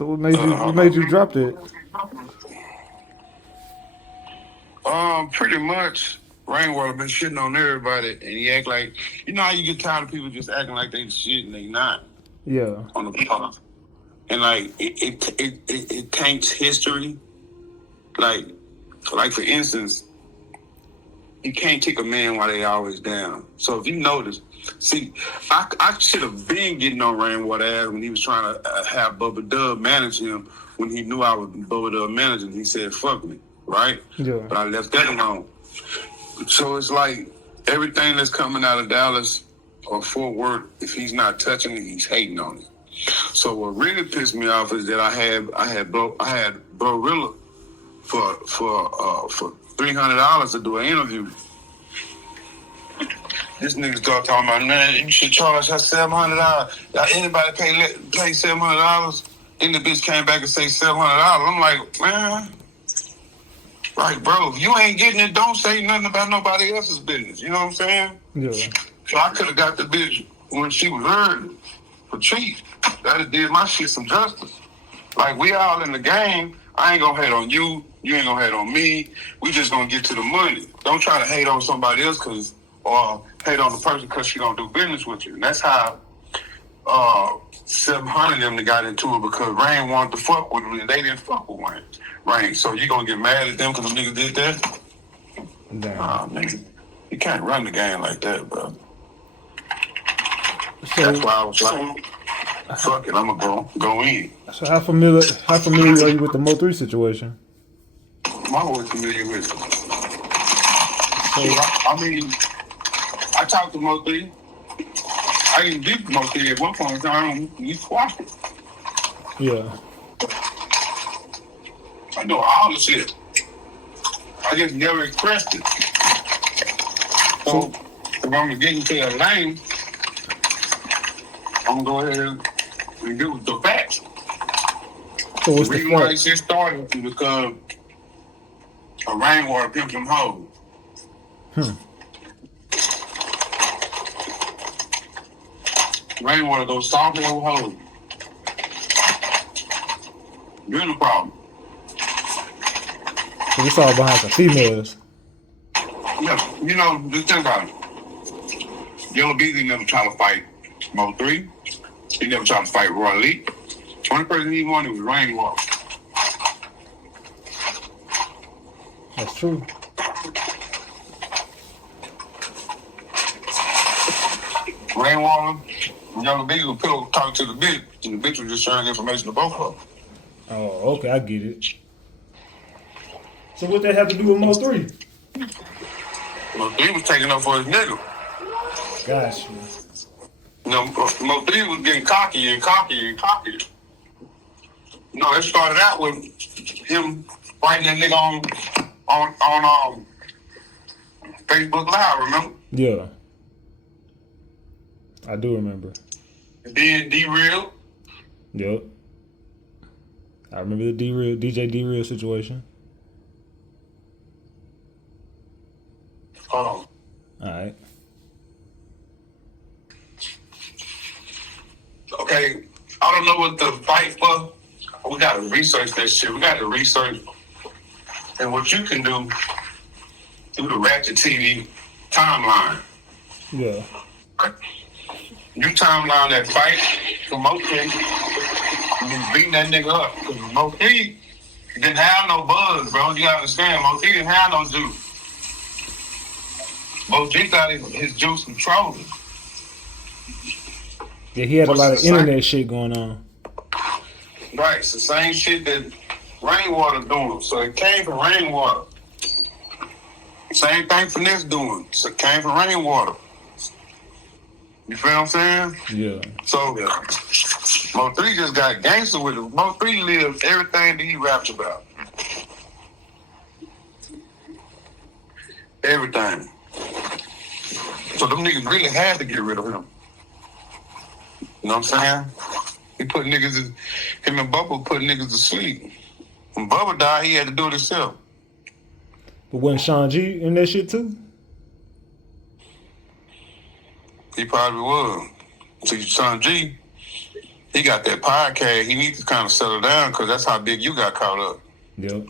So what made you drop that? Pretty much. Rainwater been shitting on everybody, and he act like, you know how you get tired of people just acting like they shit and they not Yeah. on the block. And like it taints history. Like for instance, you can't kick a man while they always down. So if you notice, see, I should have been getting on Rainwater ass when he was trying to have Bubba Dub manage him when he knew I was Bubba Dub managing. He said, fuck me, right? Yeah. But I left that alone. So it's like everything that's coming out of Dallas or Fort Worth, if he's not touching it, he's hating on it. So what really pissed me off is that I had Glorilla for $300 to do an interview. This nigga start talking about, man, you should charge us $700. Anybody pay $700? Then the bitch came back and say $700. I'm like, man, like, bro, if you ain't getting it, don't say nothing about nobody else's business. You know what I'm saying? Yeah. So I could have got the bitch when she was earned for cheap. That did my shit some justice. Like, we all in the game. I ain't gonna hate on you. You ain't gonna hate on me. We just gonna get to the money. Don't try to hate on somebody else or hate on the person because she don't do business with you. And that's how 700 of them that got into it because Rain wanted to fuck with them and they didn't fuck with Rain. So you gonna get mad at them because the nigga did that? Damn. Nigga, you can't run the game like that, bro. So, that's why I was like, fuck it, I'm gonna go in. So how familiar are you with the Mo3 situation? I'm always familiar with it. I mean, I talked to Mo3. I didn't beat Mo3 at one point in time. We squashed it. Yeah. I know all the shit. I just never expressed it. So if I'm gonna get into that lane, I'm gonna go ahead and do the facts. So what's the reason why this shit started is because a Rainwater pimped them hoes. Rainwater goes soft little hoes. You're the problem. So it's all behind some females. Yeah, you know, just think about it. Yella Beezy never tried to fight Mo3. He never tried to fight Roy Lee. The only person he wanted was Rainwater. That's true. Rainwater, Yella Beezy would talk to the bitch, and the bitch was just sharing information to both of them. Oh, okay, I get it. So what that have to do with Mo3? Mo3 was taking up for his nigga. Gotcha. You know, Mo3 was getting cocky and cocky and cocky. You know, it started out with him fighting that nigga on Facebook Live, remember? Yeah. I do remember. Then D-Real. Yep. I remember the DJ D-Real situation. Hold on. Alright. Okay, I don't know what the fight for. We gotta research that shit. We gotta research. And what you can do through the RatchetTv timeline. Yeah. You timeline that fight for Mo3. You beating that nigga up. Because Mo3 didn't have no buzz, bro. You gotta understand, Mo3 didn't have no juice. Mo3 got his juice from trolling. Yeah, he had a lot of internet shit going on. Right, it's the same shit that Rainwater doing. So it came from Rainwater. Same thing Finesse doing. So it came from Rainwater. You feel what I'm saying? Yeah. So Mo3 just got gangster with him. Mo3 lives everything that he raps about. Everything. So them niggas really had to get rid of him. You know what I'm saying? He put him and Bubba put niggas to sleep. When Bubba died, he had to do it himself. But wasn't Sean G in that shit too? He probably was. See, Sean G, he got that podcast. He needs to kind of settle down because that's how big you got caught up. Yep.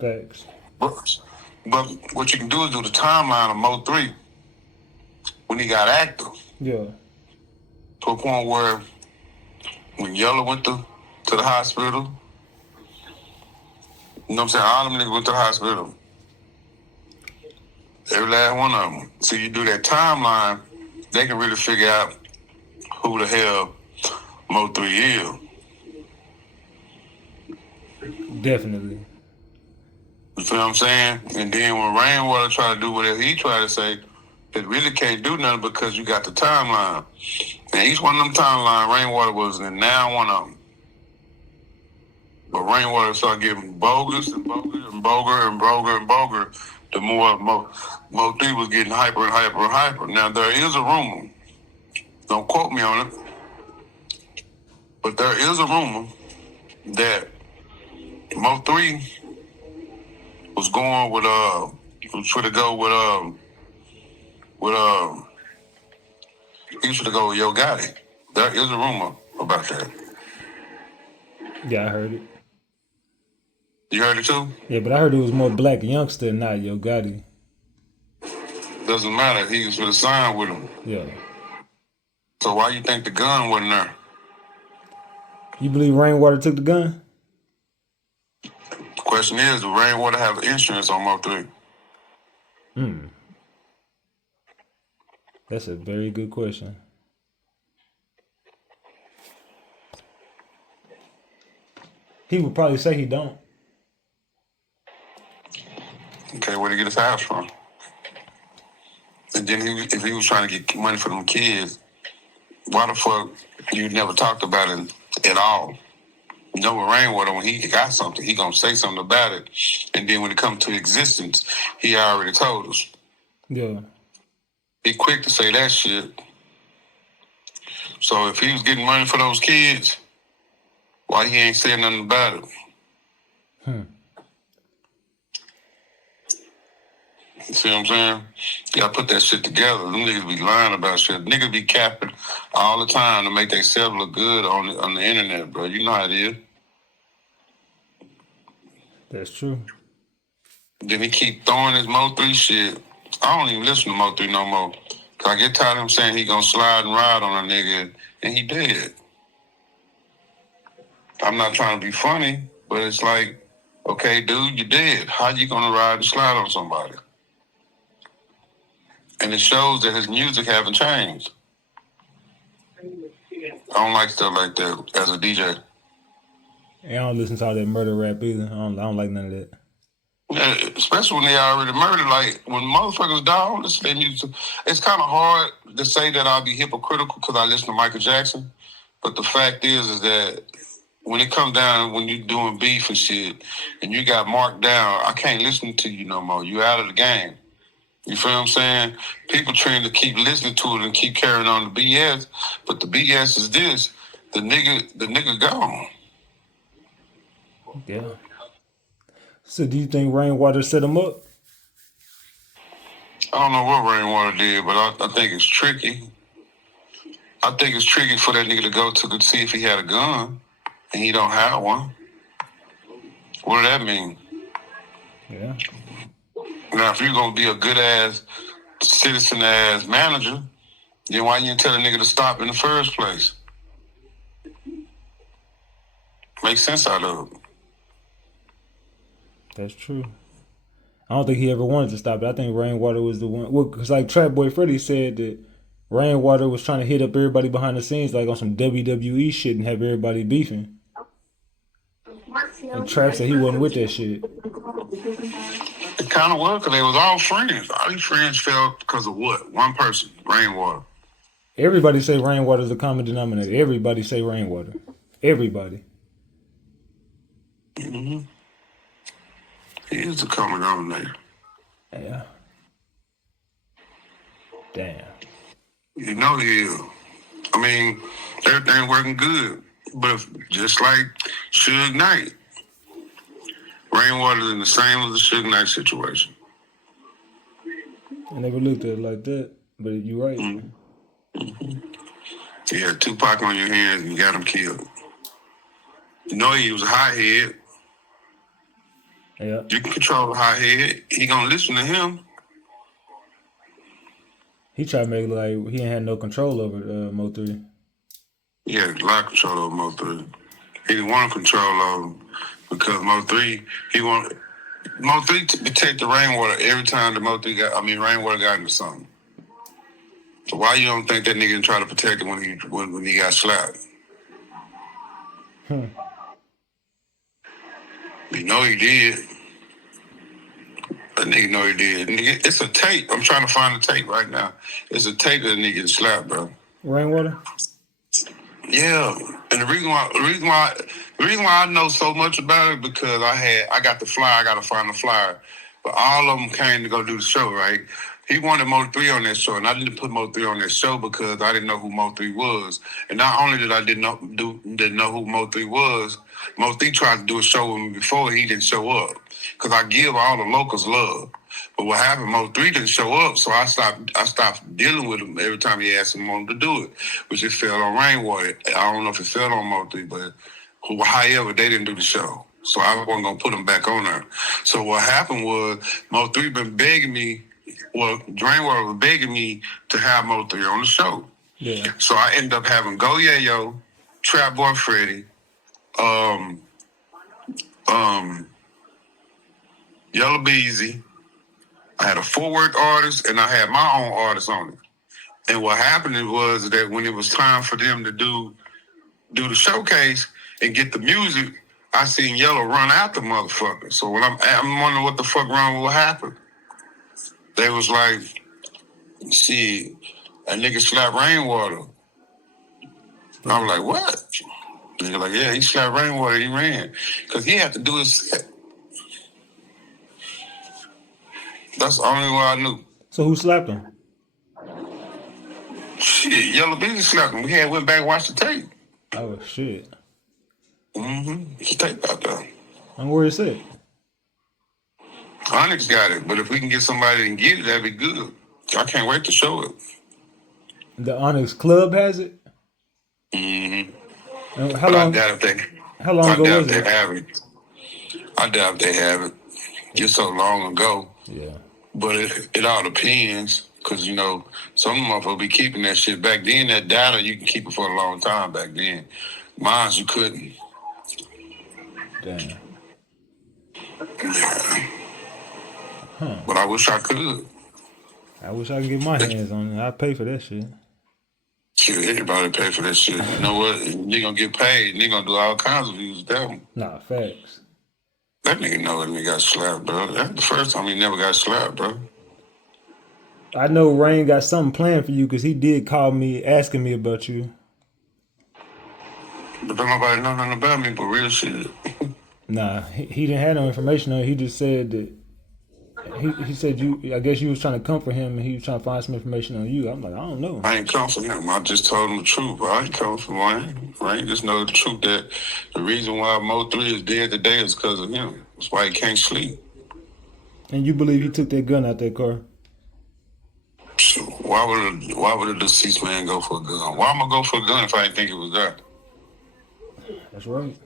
Thanks. But what you can do is do the timeline of Mo3 when he got active. Yeah. To a point where when Yella went to the hospital, you know what I'm saying? All them niggas went to the hospital. Every last one of them. So you do that timeline, they can really figure out who the hell Mo3 is. Definitely. You feel what I'm saying? And then when Rainwater try to do whatever he try to say, it really can't do nothing because you got the timeline. And each one of them timeline, Rainwater was in now one of them. But Rainwater started getting bogus and bogus and bogus and bogus and bogus. The more Mo3 was getting hyper and hyper and hyper. Now there is a rumor. Don't quote me on it. But there is a rumor that Mo3 was going with was trying to go he should go with Yo Gotti. There is a rumor about that. Yeah, I heard it. You heard it too? Yeah, but I heard it was more Black Youngster, not Yo Gotti. Doesn't matter. He was for the sign with him. Yeah. So why you think the gun wasn't there? You believe Rainwater took the gun? The question is, do Rainwater have insurance on Mo3? That's a very good question. He would probably say he don't. Okay, where'd he get his house from? And then if he was trying to get money for them kids, why the fuck you never talked about it at all? You know, with Rainwater, when he got something, he gonna say something about it. And then when it comes to existence, he already told us. Yeah. Be quick to say that shit. So if he was getting money for those kids, why he ain't saying nothing about it? You see what I'm saying? You gotta put that shit together. Them niggas be lying about shit. Niggas be capping all the time to make themselves look good on the internet, bro. You know how it is. That's true. Then he keep throwing his Mo3 shit. I don't even listen to Mo3 no more. Cause I get tired of him saying he gonna slide and ride on a nigga, and he did. I'm not trying to be funny, but it's like, okay, dude, you did. How you gonna ride and slide on somebody? And it shows that his music haven't changed. I don't like stuff like that as a DJ. And I don't listen to all that murder rap either. I don't like none of that. Yeah, especially when they already murdered. Like, when motherfuckers die, I don't listen to their music. It's kind of hard to say that I'll be hypocritical because I listen to Michael Jackson. But the fact is that when it comes down, when you're doing beef and shit, and you got marked down, I can't listen to you no more. You out of the game. You feel what I'm saying? People trying to keep listening to it and keep carrying on the BS, but the BS is this: the nigga gone. Yeah. So do you think Rainwater set him up? I don't know what Rainwater did, but I think it's tricky. I think it's tricky for that nigga to go to see if he had a gun, and he don't have one. What does that mean? Yeah. Now, if you're gonna be a good ass citizen ass manager, then why you didn't tell a nigga to stop in the first place? Makes sense out of it. That's true. I don't think he ever wanted to stop it. I think Rainwater was the one. Well, because like Trap Boy Freddy said that Rainwater was trying to hit up everybody behind the scenes like on some WWE shit and have everybody beefing. And Trap said he wasn't with that shit. It kind of was because they was all friends. All these friends fell because of what? One person, Rainwater. Everybody say Rainwater is the common denominator. Everybody say Rainwater. Everybody. Mm-hmm. He is the common denominator. Yeah. Damn. You know he is. I mean, everything working good. But just like Suge Knight, Rainwater is in the same as the Suge Knight situation. I never looked at it like that, but you're right. Mm-hmm. You had Tupac on your hands and you got him killed. You know he was a hothead. Yeah. You can control a hothead. He gonna listen to him. He tried to make it like he ain't had no control over Mo3. He had a lot of control over Mo3. He didn't want to control over him because Mo3, he wanted Mo3 to protect the rainwater every time the rainwater got into something. So why you don't think that nigga didn't try to protect it when he got slapped? You know he did. That nigga know he did. Nigga, it's a tape. I'm trying to find the tape right now. It's a tape that nigga getting slapped, bro. Rainwater? Yeah. And the reason why I know so much about it because I got the flyer, I gotta find the flyer. But all of them came to go do the show, right? He wanted Mo3 on that show, and I didn't put Mo3 on that show because I didn't know who Mo3 was. And not only did I didn't know who Mo3 was, Mo3 tried to do a show with me before he didn't show up. Because I give all the locals love. But what happened, Mo3 didn't show up, so I stopped dealing with him every time he asked him to do it, which it fell on Rainwater. I don't know if it fell on Mo3, but however, they didn't do the show. So I wasn't going to put him back on there. So what happened was Mo3 been begging me, Rainwater was begging me to have Mo3 on the show. Yeah. So I ended up having Go Yayo, Trap Boy Freddy, Yella Beezy. I had a footwork artist and I had my own artist on it. And what happened was that when it was time for them to do the showcase and get the music, I seen Yella run after motherfuckers. So when I'm wondering what the fuck wrong with what happened. They was like, see, a nigga slapped Rainwater. I was like, what? Nigga like, yeah, he slapped Rainwater, he ran. Because he had to do his set. That's the only way I knew. So who slapped him? Shit, Yella Beezy slapped him. We had went back and watched the tape. Oh shit. It's tape out there. And where is it? Onyx got it, but if we can get somebody to get it, that'd be good. I can't wait to show it. The Onyx Club has it? How long ago was it? I doubt they have it. Just so long ago. Yeah. But it all depends, because, you know, some motherfuckers be keeping that shit. Back then, that data, you can keep it for a long time back then. Mine, you couldn't. Damn. Yeah. But I wish I could. I wish I could get my hands on it. I'd pay for that shit. Shit, everybody pay for that shit. You know what? They gonna get paid. They gonna do all kinds of views with that one. Nah, facts. That nigga know that nigga got slapped, bro. That's the first time he never got slapped, bro. I know Rain got something planned for you because he did call me asking me about you. But don't nobody know nothing about me but real shit. Nah, he didn't have no information on it. He just said that he said I guess you was trying to comfort him and he was trying to find some information on you. I'm like, I don't know. I ain't comforting him. I just told him the truth. I ain't comforting Rain. Rain just know the truth that the reason why Mo3 is dead today is because of him. That's why he can't sleep. And you believe he took that gun out that car? So why would a deceased man go for a gun? Why am I go for a gun if I didn't think it was that? That's right.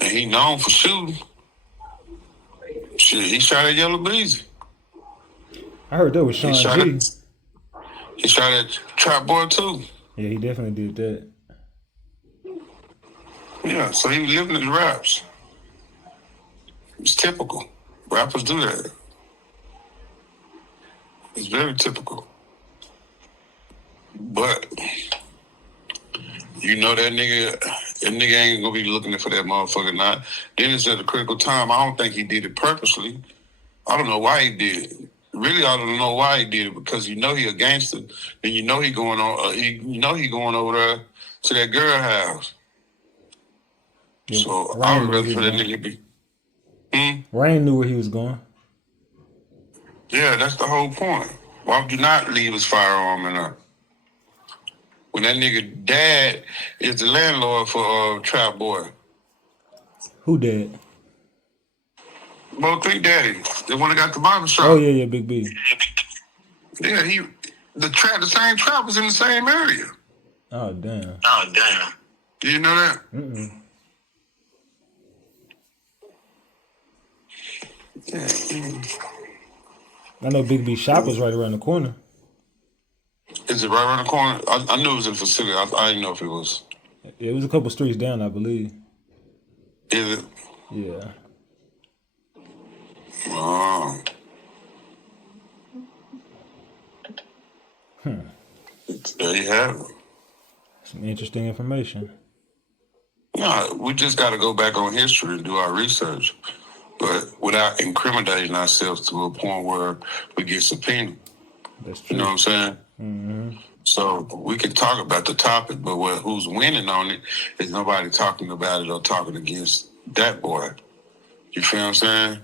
And he known for shooting. Shit, he shot at Yella Beezy. I heard that was Sean G. He shot at Trap Boy too. Yeah, he definitely did that. Yeah, so he was living his raps. It's typical. Rappers do that. It's very typical. But you know that nigga ain't gonna be looking for that motherfucker not. Then it's at a critical time. I don't think he did it purposely. I don't know why he did it. Really, I don't know why he did it, because you know he a gangster, and you know he going on. He going over there to that girl house. Yeah, so I would rather for that nigga be. Rain knew where he was going. Yeah, that's the whole point. Why would you not leave his firearm in there? When that nigga dad is the landlord for Trap Boy. Who dad? Mo3 daddy, the one that got the barber shop. Oh yeah, Big B. Yeah, The same trap was in the same area. Oh damn. Oh damn. Do you know that? I know Big B Shop is right around the corner. Is it right around the corner? I knew it was in the facility. I didn't know if it was. It was a couple streets down, I believe. Is it? Yeah. Oh. There you have it. Some interesting information. No, we just got to go back on history and do our research, but without incriminating ourselves to a point where we get subpoenaed. That's true. You know what I'm saying? Mm-hmm. So we can talk about the topic, but who's winning on it is nobody talking about it or talking against that boy. You feel what I'm saying?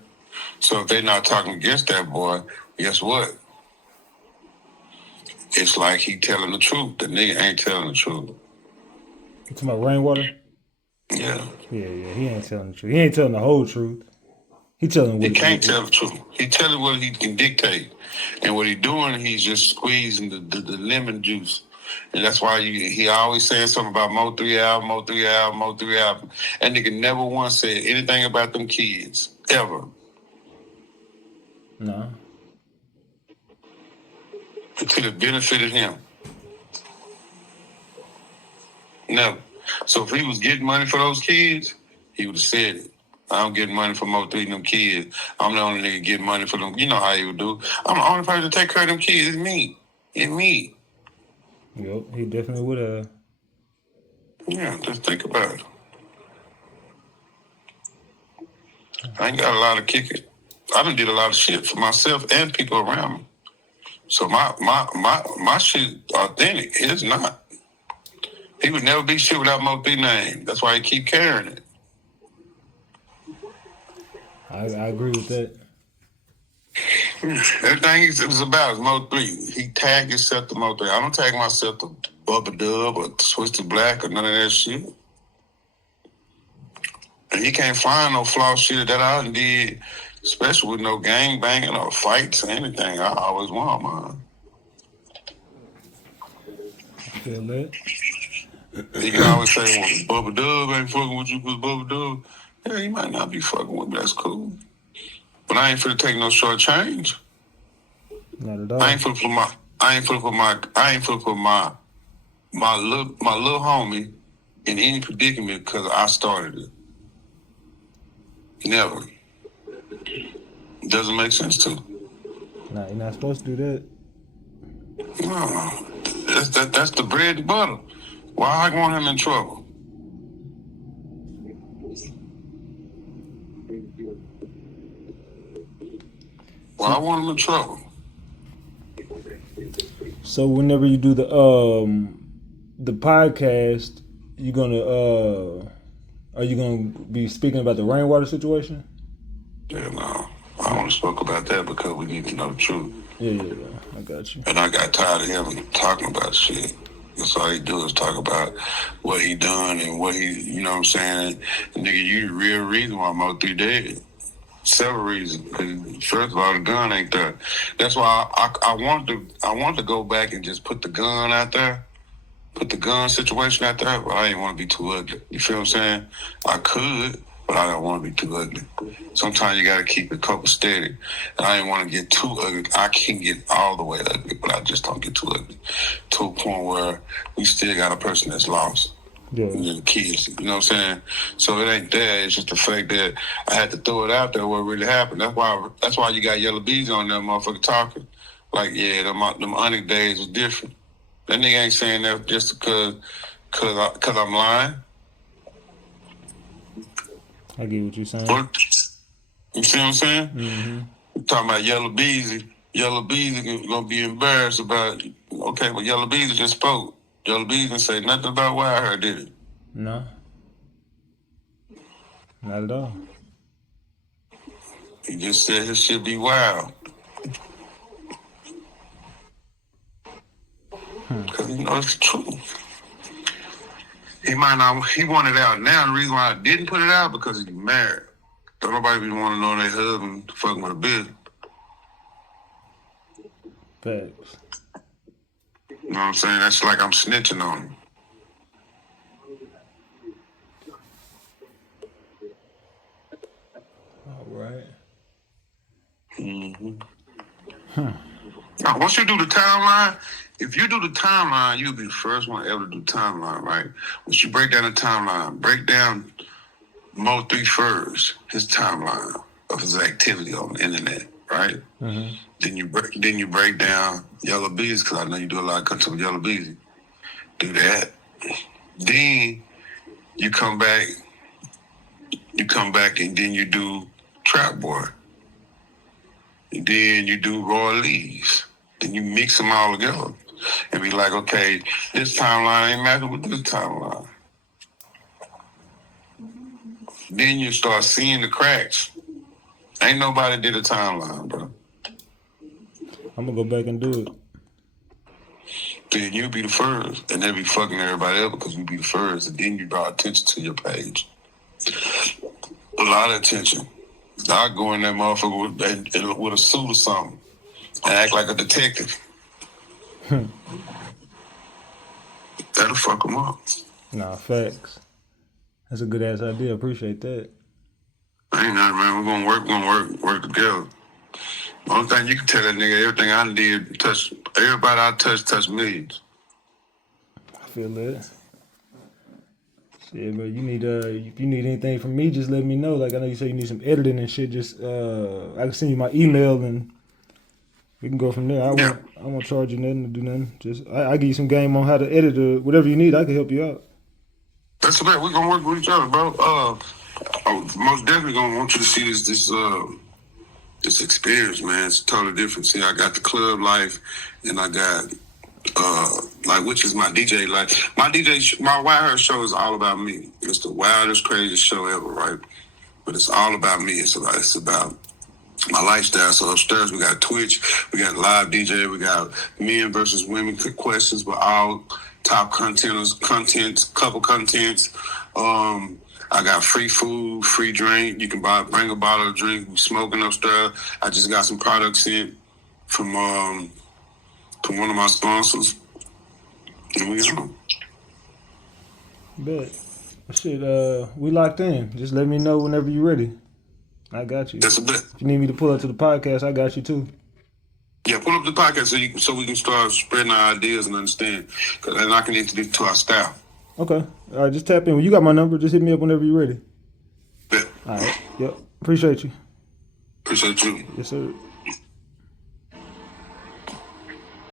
So if they're not talking against that boy, guess what? It's like he telling the truth. The nigga ain't telling the truth. You talking about Rainwater? Yeah. Yeah, he ain't telling the truth. He ain't telling the whole truth. He telling what he can't tell the truth. He telling what he can dictate. And what he doing, he's just squeezing the lemon juice. And that's why he always saying something about Mo3 album, Mo3 album, Mo3 album. And nigga never once said anything about them kids. Ever. No. It could have benefited him. Never. So if he was getting money for those kids, he would have said it. I'm getting money for Mo3 and them kids. I'm the only nigga getting money for them. You know how he would do. I'm the only person to take care of them kids. It's me. It's me. Yep, he definitely would have. Yeah, just think about it. I ain't got a lot of kicking. I done did a lot of shit for myself and people around me. So my shit authentic. It's not. He would never be shit without Mo3 name. That's why he keep carrying it. I agree with that. Everything it was about is Mo3. He tagged himself to Mo3. I don't tag myself to Bubba Dub or Twisted Black or none of that shit. And he can't find no flaw shit that I done did, especially with no gang banging or fights or anything. I always want mine. I feel that. You can always say, well, Bubba Dub ain't fucking with you because Bubba Dub. Yeah, he might not be fucking with me. That's cool. But I ain't finna take no short change. Not at all. I ain't finna put my little homie in any predicament because I started it. Never. It doesn't make sense to. Nah, you're not supposed to do that. No. That's the bread and butter. Why I want him in trouble? Why I want him in trouble? So whenever you do the podcast, you gonna are you gonna be speaking about the Rainwater situation? Yeah, no. I only spoke about that because we need to know the truth. Yeah, I got you. And I got tired of him talking about shit. That's all he do is talk about what he done and what he, you know what I'm saying? And nigga, you the real reason why Mo3 dead. Several reasons. Because first of all, the gun ain't there. That's why I want to go back and just put the gun out there. Put the gun situation out there, but I didn't want to be too ugly. You feel what I'm saying? I could, but I don't want to be too ugly. Sometimes you got to keep it copacetic. And I didn't want to get too ugly. I can get all the way ugly, but I just don't get too ugly. To a point where we still got a person that's lost. Yeah. And then the kids, you know what I'm saying? So it ain't that. It's just the fact that I had to throw it out there what really happened. That's why you got Yella Beezy on there, motherfucker, talking. Like, yeah, them Onyx days was different. That nigga ain't saying that just because I'm lying. I get what you're saying. You see what I'm saying? Mm-hmm. We're talking about Yella Beezy. Yella Beezy gonna be embarrassed about it. Okay, well, Yella Beezy just spoke. Yella Beezy didn't say nothing about Wildhair, did it? No. Not at all. He just said his shit be wild. Because he knows the truth. He might not, he wanted it out now. The reason why I didn't put it out because he's married. Don't nobody be want to know their husband fucking with a bitch. Facts. You know what I'm saying? That's like I'm snitching on him. All right. Mm-hmm. Now, once you do the timeline, if you do the timeline, you'll be the first one ever to do timeline, right? Once you break down the timeline, break down Mo3 first, his timeline of his activity on the internet, right? Mm-hmm. Then you break down Yella Beezy, because I know you do a lot of content with Yella Beezy. Do that. Then you come back and then you do Trap Boy. And then you do Roy Lee's. Then you mix them all together and be like, okay, this timeline ain't matching with this timeline. Then you start seeing the cracks. Ain't nobody did a timeline, bro. I'm gonna go back and do it. Then you be the first, and they be fucking everybody else because you be the first, and then you draw attention to your page. A lot of attention. I go in that motherfucker with a suit or something and act like a detective. That'll fuck them up. Nah, facts. That's a good ass idea. Appreciate that. Ain't nothing, man. We're gonna work together. The only thing you can tell that nigga, everything I did, everybody I touched millions. I feel that. Shit, bro. You need if you need anything from me, just let me know. Like I know you say you need some editing and shit. Just I can send you my email and we can go from there. I won't charge you nothing to do nothing. Just I give you some game on how to edit or whatever you need. I can help you out. That's okay. We're gonna work with each other, bro. I'm most definitely gonna want you to see this experience, man. It's totally different. See, I got the club life, and I got like, which is my DJ life. My Wildhair show is all about me. It's the wildest, craziest show ever, right? But it's all about me. It's about my lifestyle. So upstairs we got Twitch, we got live DJ, we got men versus women questions, but all top contents, couple contents. I got free food, free drink. You can bring a bottle of drink. We smoking upstairs. I just got some products in from one of my sponsors. And we on. Bet. Shit, we locked in. Just let me know whenever you're ready. I got you. That's a bet. If you need me to pull up to the podcast, I got you too. Yeah, pull up the podcast so we can start spreading our ideas and understand. And I can introduce to our staff. Okay. All right, just tap in. When you got my number, just hit me up whenever you're ready. Bet. All right. Yep. Appreciate you. Appreciate you. Yes, sir.